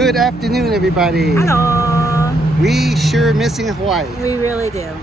Good afternoon, everybody. Hello. We sure missing Hawaii. We really do.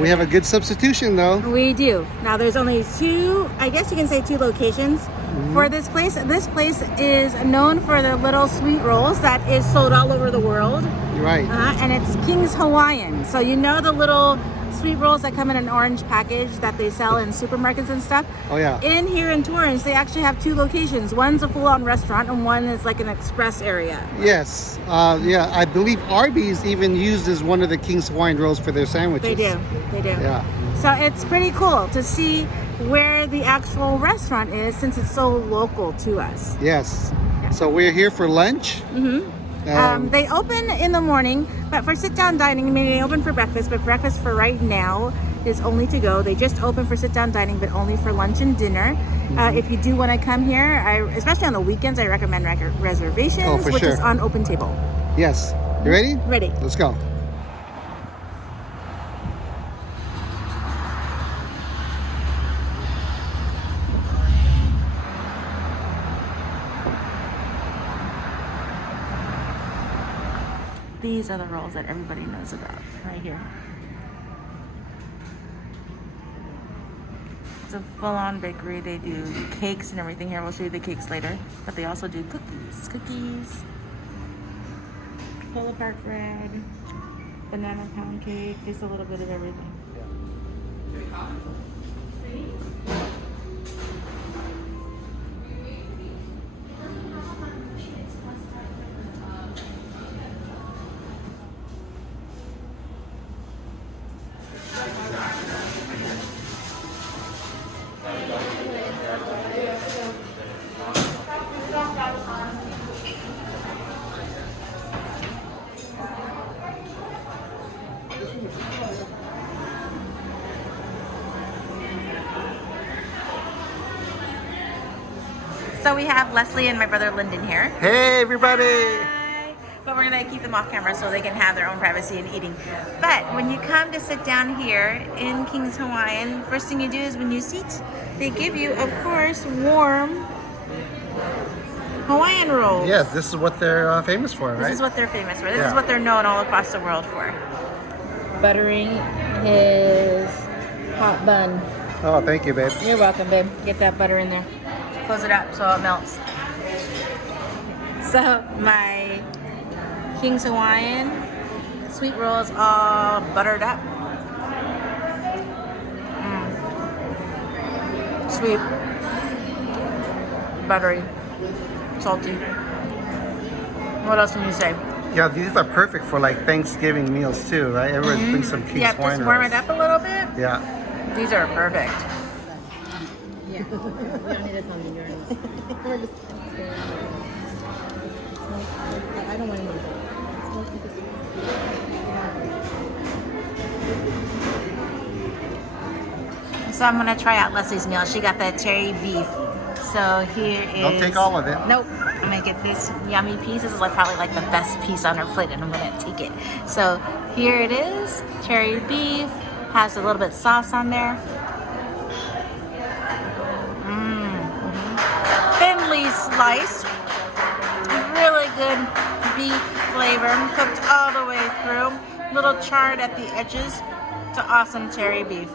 We have a good substitution, though. We do. Now, there's only two, I guess you can say two locations for this place. This place is known for their little sweet rolls that is sold all over the world. You're right. And it's King's Hawaiian. So you know the little sweet rolls that come in an orange package that they sell in supermarkets and stuff? Oh, yeah. In here in Torrance, they actually have two locations. One's a full-on restaurant and one is like an express area. Yes. Yeah, I believe Arby's even used as one of the King's Hawaiian Rolls for their sandwiches. They do. They do. Yeah. So it's pretty cool to see where the actual restaurant is since it's so local to us. Yes. So we're here for lunch. They open in the morning, but for sit-down dining, I mean, they open for breakfast, but breakfast for right now is only to go. They just open for sit-down dining, but only for lunch and dinner. If you do want to come here, especially on the weekends, I recommend reservations, which is on Open Table. Yes. You ready? Ready. Let's go. These are the rolls that everybody knows about right here. It's a full-on bakery. They do cakes and everything here. We'll show you the cakes later. But they also do cookies, pull apart bread, banana pound cake, just a little bit of everything. So we have Leslie and my brother Lyndon here. Hey, everybody. Hi. But we're gonna keep them off camera so they can have their own privacy in eating. But when you come to sit down here in King's Hawaiian, first thing you do is when you seat, they give you, of course, warm Hawaiian rolls. Yes, this is what they're famous for, right? This is what they're famous for. This is what they're known all across the world for. Buttering his hot bun. Oh, thank you, babe. You're welcome, babe. Get that butter in there. Close it up so it melts. So my King's Hawaiian sweet roll is all buttered up. Sweet, buttery, salty. What else can you say? Yeah, these are perfect for like Thanksgiving meals too, right? Everyone brings some King's Hawaiian just warm rolls. it up a little bit. Yeah. These are perfect. Yeah, we don't need a tongue. We're just I don't want to move it. So I'm gonna try out Leslie's meal. She got that cherry beef. So here is. Don't take all of it. Nope. I'm gonna get this yummy piece. This is like probably like the best piece on her plate, and I'm gonna take it. So here it is. Cherry beef has a little bit of sauce on there. Thinly sliced. Really good beef flavor, cooked all the way through. Little charred at the edges. It's an awesome cherry beef.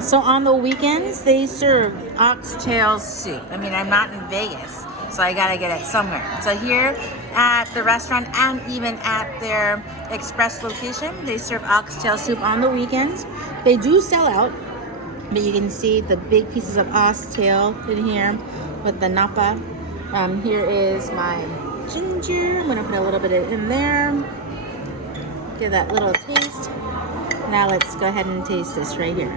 So on the weekends, they serve Oxtail Soup. I mean, I'm not in Vegas, so I gotta get it somewhere. So here at the restaurant and even at their express location, they serve Oxtail Soup on the weekends. They do sell out, but you can see the big pieces of oxtail in here with the napa. Here is my ginger. I'm gonna put a little bit in there. Give that little taste. Now let's go ahead and taste this right here.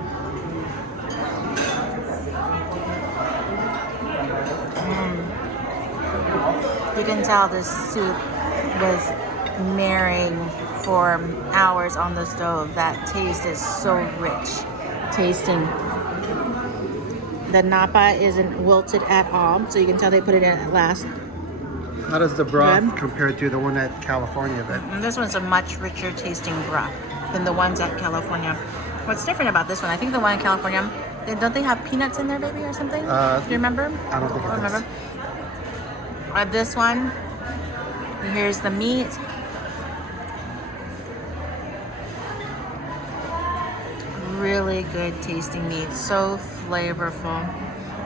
You can tell this soup was marinating for hours on the stove. That taste is so rich tasting. The napa isn't wilted at all, so you can tell they put it in at last. How does the broth compare to the one at California then? And this one's a much richer tasting broth than the ones at California. What's different about this one? I think the one in California, don't they have peanuts in there, baby, or something? Do you remember? I don't think it does. This one, here's the meat. Really good tasting meat, so flavorful.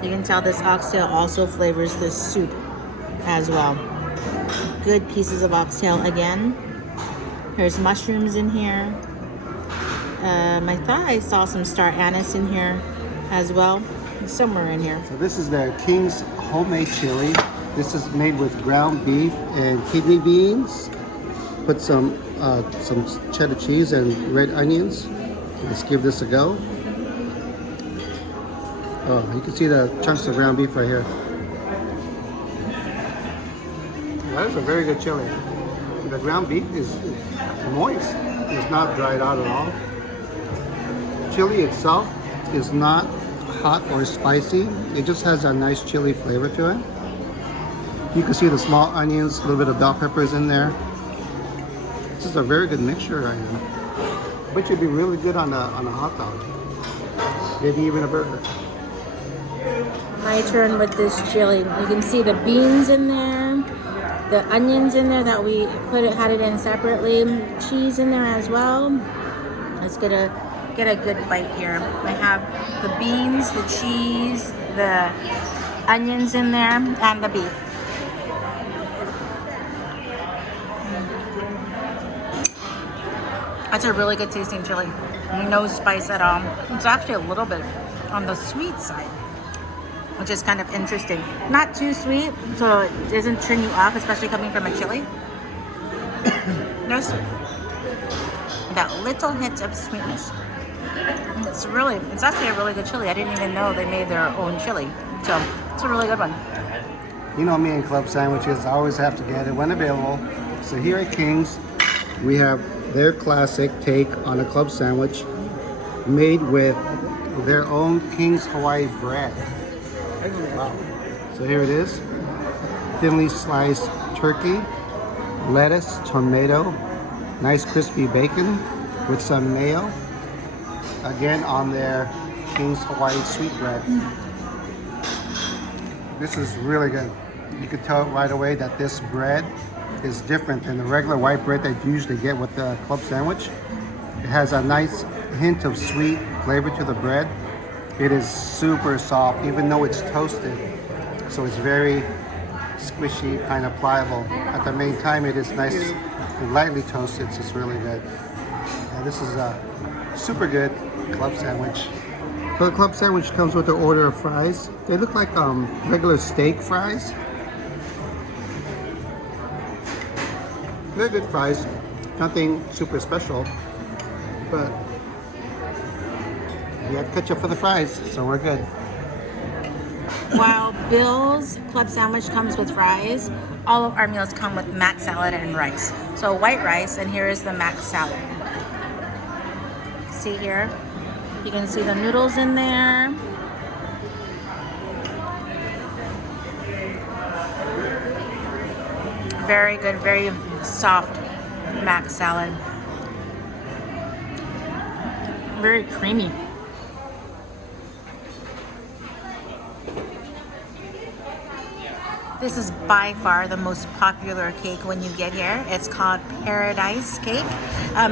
You can tell this oxtail also flavors this soup as well. Good pieces of oxtail again. There's mushrooms in here. I thought I saw some star anise in here as well, somewhere in here. So this is the King's homemade chili. This is made with ground beef and kidney beans. Put some cheddar cheese and red onions. Let's give this a go. Oh, you can see the chunks of ground beef right here. That is a very good chili. The ground beef is moist. It's not dried out at all. Chili itself is not hot or spicy. It just has a nice chili flavor to it. You can see the small onions, a little bit of bell peppers in there. This is a very good mixture right now. Which would be really good on a hot dog. Maybe even a burger. My turn with this chili. You can see the beans in there, the onions in there that we had it in separately, cheese in there as well. Let's get a good bite here. I have the beans, the cheese, the onions in there, and the beef. That's a really good tasting chili. No spice at all. It's actually a little bit on the sweet side, which is kind of interesting. Not too sweet, so it doesn't turn you off, especially coming from a chili. There's that little hint of sweetness. It's actually a really good chili. I didn't even know they made their own chili. So it's a really good one. You know me and club sandwiches, I always have to get it when available. So here at King's, we have their classic take on a club sandwich made with their own King's Hawaii bread. Wow. So here it is. Thinly sliced turkey, lettuce, tomato, nice crispy bacon with some mayo. Again on their King's Hawaii sweet bread. This is really good. You can tell right away that this bread is different than the regular white bread that you usually get with the club sandwich. It has a nice hint of sweet flavor to the bread. It is super soft, even though it's toasted. So it's very squishy, kind of pliable. At the same time, it is nice and lightly toasted, so it's really good. And this is a super good club sandwich. So the club sandwich comes with an order of fries. They look like regular steak fries. They're good fries, nothing super special, but we have ketchup for the fries, so we're good. While Bill's club sandwich comes with fries, all of our meals come with mac salad and rice. So white rice, and here is the mac salad. See here? You can see the noodles in there. Very good, very soft mac salad. Very creamy. This is by far the most popular cake when you get here. It's called Paradise Cake.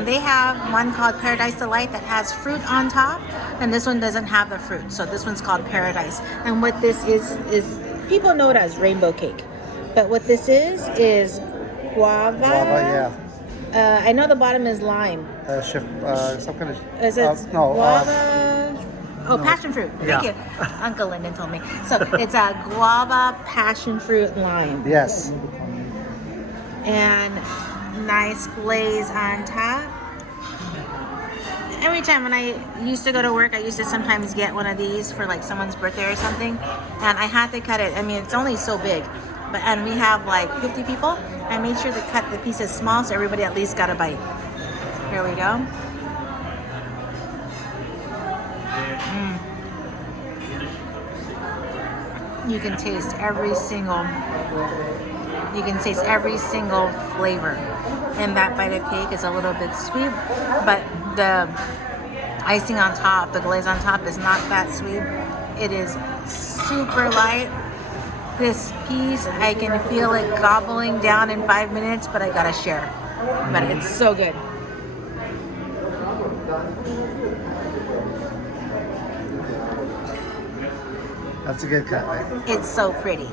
They have one called Paradise Delight that has fruit on top, and this one doesn't have the fruit. So this one's called Paradise. And what this is people know it as rainbow cake. But what this is guava. Guava, yeah. I know the bottom is lime. Some kind of. Is it no, guava? Oh, no. passion fruit. Thank you. Uncle Lyndon told me. So it's a guava, passion fruit, lime. Yes. And nice glaze on top. Every time when I used to go to work, I used to sometimes get one of these for like someone's birthday or something. And I had to cut it. I mean, it's only so big. And we have like 50 people. I made sure to cut the pieces small so everybody at least got a bite. Here we go. You can taste every single flavor. And that bite of cake is a little bit sweet, but the icing on top, the glaze on top is not that sweet. It is super light. This piece, I can feel it gobbling down in 5 minutes, but I gotta share. But it's so good. That's a good cut. It's so pretty.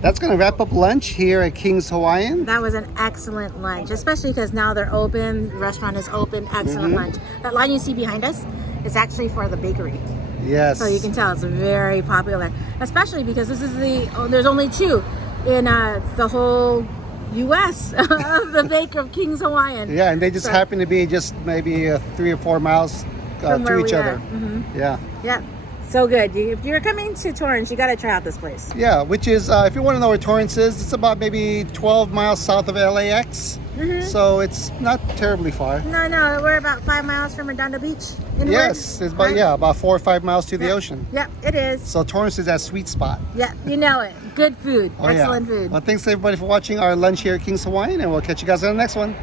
That's going to wrap up lunch here at King's Hawaiian. That was an excellent lunch, especially because now they're open. The restaurant is open. Excellent lunch. That line you see behind us is actually for the bakery. Yes. So you can tell it's very popular, especially because this is there's only 2 in the whole U.S. of the bake of King's Hawaiian. Yeah, and they just happen to be just maybe 3 or 4 miles From where to each we other. are. Yeah. Yeah, so good. If you're coming to Torrance, you got to try out this place. Yeah, which is, if you want to know where Torrance is, it's about maybe 12 miles south of LAX. So it's not terribly far. No, we're about 5 miles from Redondo Beach. Inward, Yes, it's about, right? about 4 or 5 miles to the ocean. Yep, it is. So Torrance is that sweet spot. Yeah, you know it. Good food. Oh, Excellent yeah. food. Well, thanks everybody for watching our lunch here at King's Hawaiian, and we'll catch you guys on the next one.